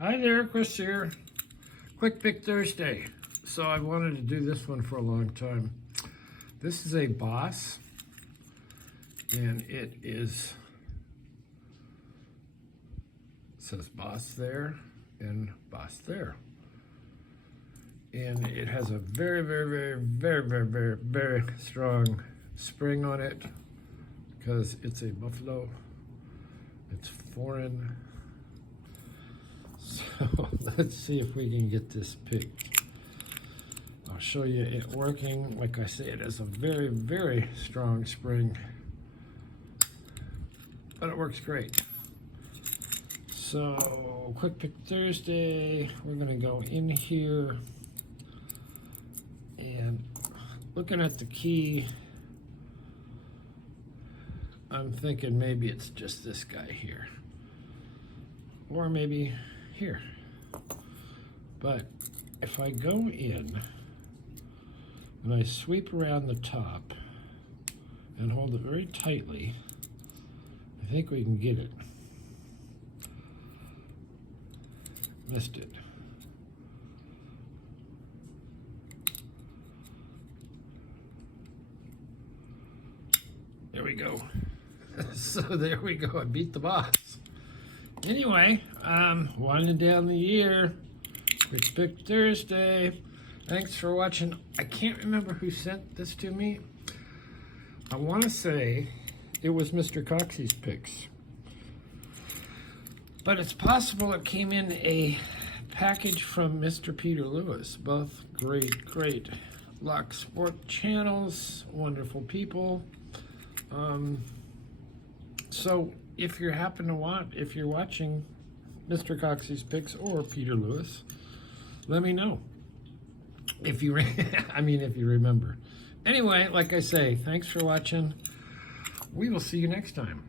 Hi there, Chris here. Quick Pick Thursday. So I wanted to do this one for a long time. This is a Boss, and it says Boss there and Boss there. And it has a very strong spring on it because it's a Buffalo. It's foreign. So let's see if we can get this picked. I'll show you it working. Like I say, it has a very strong spring, but it works great. So Quick Pick Thursday, we're gonna go in here and looking at the key, I'm thinking maybe it's just this guy here, or maybe here. But if I go in and I sweep around the top and hold it very tightly, I think we can get it. Missed it. There we go. So there we go. I beat the boss. Anyway, winding down the year. Quick Pick Thursday. Thanks for watching. I can't remember who sent this to me. I want to say it was Mr. Coxey's picks. But it's possible it came in a package from Mr. Peter Lewis. Both great Lock Sport channels, wonderful people. So if you're watching Mr. Coxey's picks or Peter Lewis, let me know. If you, if you remember. Anyway, like I say, thanks for watching. We will see you next time.